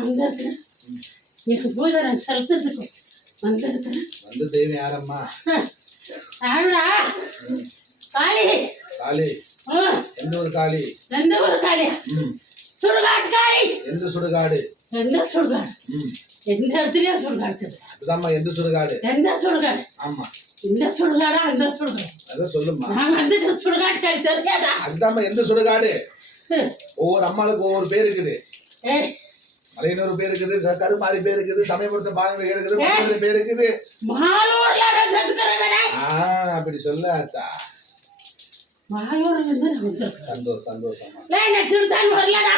வந்து இருக்கிறேன் எனக்கு பூஜை செலுத்துறதுக்கு வந்து இருக்கிறேன் வந்து தெய்வம் யாரம்மா? ஆடுடா காளி. காளி. எந்த ஒரு காளி? எந்த ஒரு காளி? ம். சுடுகாட்டு காளி. எந்த சுடுகாடு? எந்த சுடுகாடு? எந்த இடத்துலயும் சுடுகாடு. அதுதாம்மா எந்த சுடுகாடு? எந்த சுடுகாடு? ஆமா. இந்த சுடுகாடா அந்த சுடுகாடு அதான் சொல்லுமா நான் வந்து சுடுகாடு தெரியாதா எந்த சுடுகாடு? ஒவ்வொரு அம்மாளுக்கு ஒவ்வொரு பேர் இருக்குது. மலையனூர் பேர் இருக்குது கருமாரி பேர் இருக்குது சமயபுரத்து பாங்க இருக்குது மலையனூர் பேர் இருக்குது. மாலூர்ல அப்படி சொல்ல அத்தா மாலூர்ல இருந்து சந்தோஷம் சந்தோஷமா ஏய், நான் திருத்தான் வரலடா.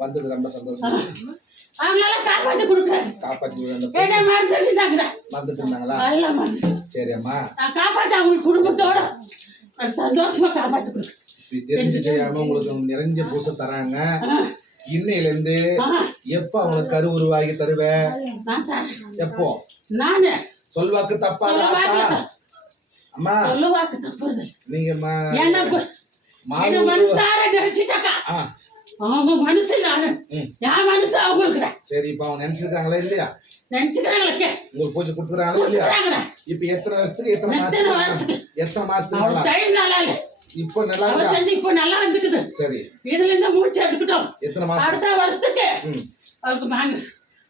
வந்தது ரொம்ப சந்தோஷம். அவங்களால காப்பாத்தி கொடுக்குறேன். காப்பாத்தி விடு அந்த ஏன்னா மறந்துட்டு இருந்தாங்களா? சரி அம்மா. நான் காப்பாத்தி அவங்க குடும்பத்தோட சந்தோஷமா காப்பாத்தி கொடுக்குறேன். தெரிஞ்சு செய்யாம உங்களுக்கு நிறைஞ்ச பூசை தராங்க. இன்னையில இருந்து எப்ப அவங்களுக்கு கரு உருவாகி தருவ? நான் தரேன். எப்போ? நானு. சொல்வாக்கு ஆத்தா அம்மா. சொல்லுவாக்கு தப்புறது நீங்க ம- ஏன்னா இப்ப என்ன மாலூர் மனுஷார நினைச்சிட்டாக்கா அவங்க மனசு நானு. என் மனசு அவங்களுக்கு சரி இப்ப அவங்க நினைச்சிருக்காங்களா இல்லையா? நினைச்சுக்கிறாங்களே உங்களுக்கு பூஜை கொடுத்துறாங்களா இல்லையா? இப்ப எத்தனை வருஷத்துக்கு எத்தனை எத்தனை மாசத்துக்கு? எத்தனை மாசத்துக்கு டைம் இல்ல. இப்ப நல்லா அவ செஞ்சு இப்ப நல்லா வந்துக்குது. சரி. இதுல இருந்து மூச்சு எடுத்துக்கிட்டோம். எத்தனை மாசம்? அடுத்த வருஷத்துக்கு. அவருக்கு வாங்க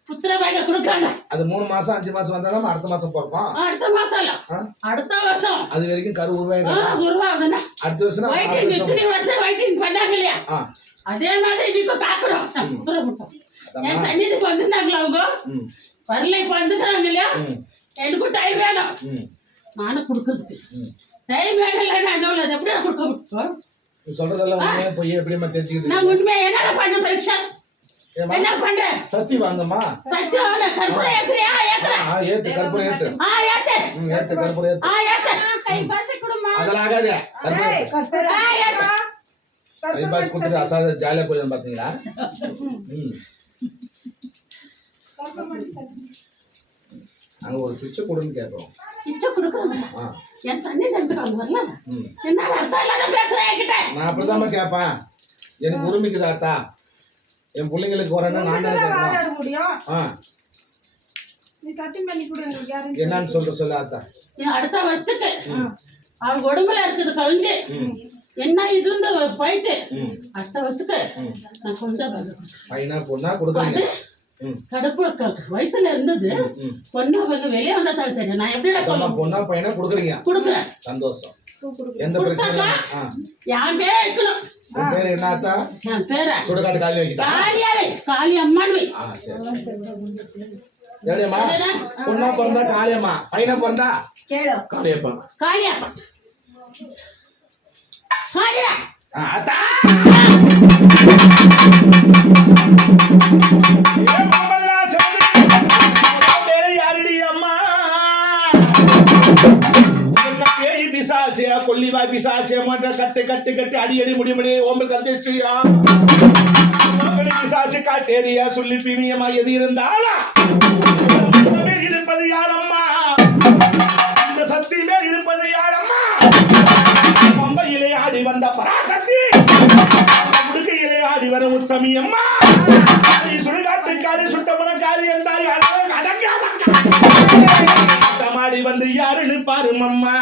புத்திர பாக கொடுக்காங்க அது மூணு மாசம் அஞ்சு மாசம் வந்தாலும் அடுத்த மாசம் பிறப்போம் அடுத்த மாசம் இல்ல? அடுத்த வருஷம். அது வரைக்கும் கரு உருவாங்க ஆ, உருவாகுதுன்னா. அடுத்த வருஷம் தான் அடுத்த வயிற்றிங் வருஷம் வயிற்றிங் பண்ணாங்க இல்லையா? அதே மாதிரி இன்னைக்கு காக்கணும். என் சன்னிதிக்கு வந்திருந்தாங்களா அவங்க? வரல இப்ப வந்துக்கிறாங்க இல்லையா? எனக்கும் டைம் வேணும். நானும் கொடுக்கறதுக்கு. டைம் வேணும் இல்லை நான் என்ன அது எப்படி கொடுக்க முடியும்? சொல்றதெல்லாம் எப்படிமா தெரிஞ்சுக்குது நான் உண்மையா என்னடா பண்ண பரீட்சை? என்ன பண்றேன் சத்தி வாங்கம்மா. கற்பூரம் ஏத்துறியா? ஆ ஏத்து கற்பூரம் ஏத்து. ஆ ஏத்து. ம் ஏத்து கற்பூரம் ஏத்து. ஆ ஏத்து. கை பாசி குடுமா அதெல்லாம் ஆகாது. கற்பூரம் ஏத்து. ஆ ஏத்து. கை பாஸ் கொடுத்துட்டு அசாத ஜாலியா போயிடும் பாத்தீங்களா? ம். அங்க ஒரு பிச்சை கொடுன்னு கேட்போம் பிச்சை கொடுக்குறாங்க ஆ. என் சன்னிதானத்துக்கு அவங்க வரல. ம். என்னடா அர்த்தம் இல்லாத என்கிட்ட. நான் அப்படிதாம்மா கேட்பேன் எனக்கு உரிமைக்குதாத்தா என் பிள்ளைங்களுக்கு வரேன்னா நான் தான் முடியும்? ஆ. என்னன்னு சொல்ற சொல்ல ஆத்தா இது அடுத்த வருஷத்துக்கு அவங்க உடம்புல இருக்குது ம். என்ன இது இருந்து போயிட்டு அடுத்த வருஷத்துக்கு நான் கொஞ்சம் பையனா பொண்ணா கொடுக்குறீங்க? ம். கடுப்பு க- வயித்துல இருந்தது. பொண்ணு அவங்க வெளியே வந்தா தான் தெரியும். நான் எப்படிடா அம்மா சொல்ல பொண்ணா பையனா கொடுக்குறீங்க? கொடுக்குறேன். சந்தோஷம். எந்த. ஆ. என் பேர் உன் பேர் என்ன ஆத்தா என் பேரை. சுடுகாட்டு காலி வைக்கிட்டா காளியாவை காளி அம்மான் வை. பொண்ணா பிறந்தா காளியம்மா பையனா பிறந்தா? கேளு. காளியப்பா. காளியாப்பா. காளியா ஆ, ஆத்தா கொல்லிவா பிசாசிய மற்ற கட்டு கட்டு கட்டு அடி அடி முடி முடி ஓம்பல் கந்தேஸ்வரியா பிசாசு காட்டேரியா சொல்லி பிணியமா எது இருந்தாலா இருப்பது யாரம்மா? இந்த சக்தி மேல் இருப்பது யாரம்மா? பம்பையிலே ஆடி வந்த பராசக்தி உடுக்கையிலே ஆடி வர உத்தமி அம்மா. நீ சுடுகாட்டுக்காரி சுட்டப்பனக்காரி என்றால் யாரோ அடங்காத மாடி வந்து யாருன்னு பாரு அம்மா.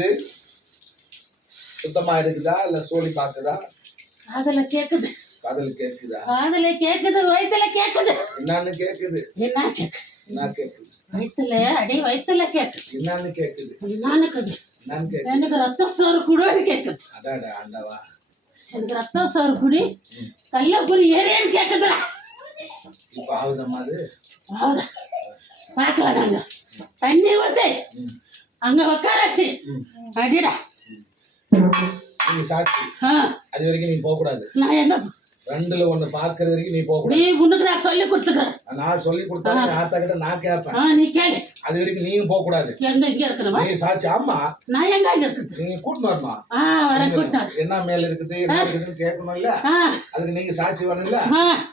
இருக்குது சுத்தமா இருக்குதா இல்ல சோழி பாக்குதா அதுல கேக்குது. காதல் கேக்குதா? காதுல கேக்குது வயித்துல கேக்குது. என்னன்னு கேக்குது? என்ன கேக்குது? என்ன கேக்குது? வயித்துல அடி வயித்துல கேக்குது. என்னன்னு கேக்குது? என்னன்னு கேக்குது? கேக்குது? எனக்கு ரத்த சோறு கூடன்னு கேக்குது. அடாடா ஆண்டவா. எனக்கு ரத்தம் சோறு குடி கையில குடி ஏறியான்னு கேட்குதுல இப்ப ஆகுதம்மா அது? அவ்வளோ பார்க்கலாம் நாங்க தண்ணி ஊத்து அங்க உக்காராச்சு. அடிடா. சாட்சி அது வரைக்கும் நீ போக கூடாது நான் என்ன ரெண்டுல ஒண்ணு பாக்குறது வரைக்கும் நீ போக நீ உனக்கு நான் சொல்லி கொடுத்துக்கிறேன் நான் சொல்லி கொடுத்தா ஆத்தா கிட்ட நான் கேட்பேன். ஆ நீ கேளு. அது வரைக்கும் நீயும் போக கூடாது எந்த இங்க இருக்கணுமா? நீ சாட்சி ஆமா. நான் எங்க இருக்குது நீங்க கூட்டிட்டு வரமா ஆ வர கூட்டாரு என்ன மேல இருக்குது என்ன இருக்குதுன்னு கேட்கணும்ல? ஆ. அதுக்கு நீங்க சாட்சி வரணும்ல?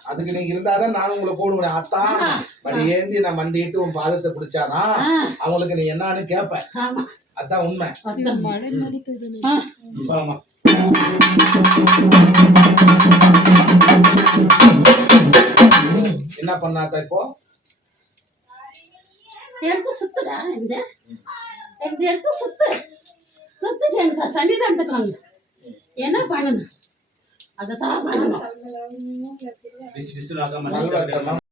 அதுக்கு நீங்க இருந்தாதான் நானும் உங்களை கூடுவேன். அத்தா மடி ஏந்தி நான் மண்டிட்டு உன் பாதத்தை பிடிச்சாதான் அவங்களுக்கு நீ என்னன்னு கேட்பேன் ஆமா. அதான் உண்மை. போலாமா என்ன பண்ணாத்தா இப்போ? எடுத்து சுத்துடா இந்த. எடுத்து சுத்து. சுத்துட்டு எனக்கு சன்னிதானத்துக்கு வாங்க. என்ன பண்ணணும்? அதை தான் பண்ணணும்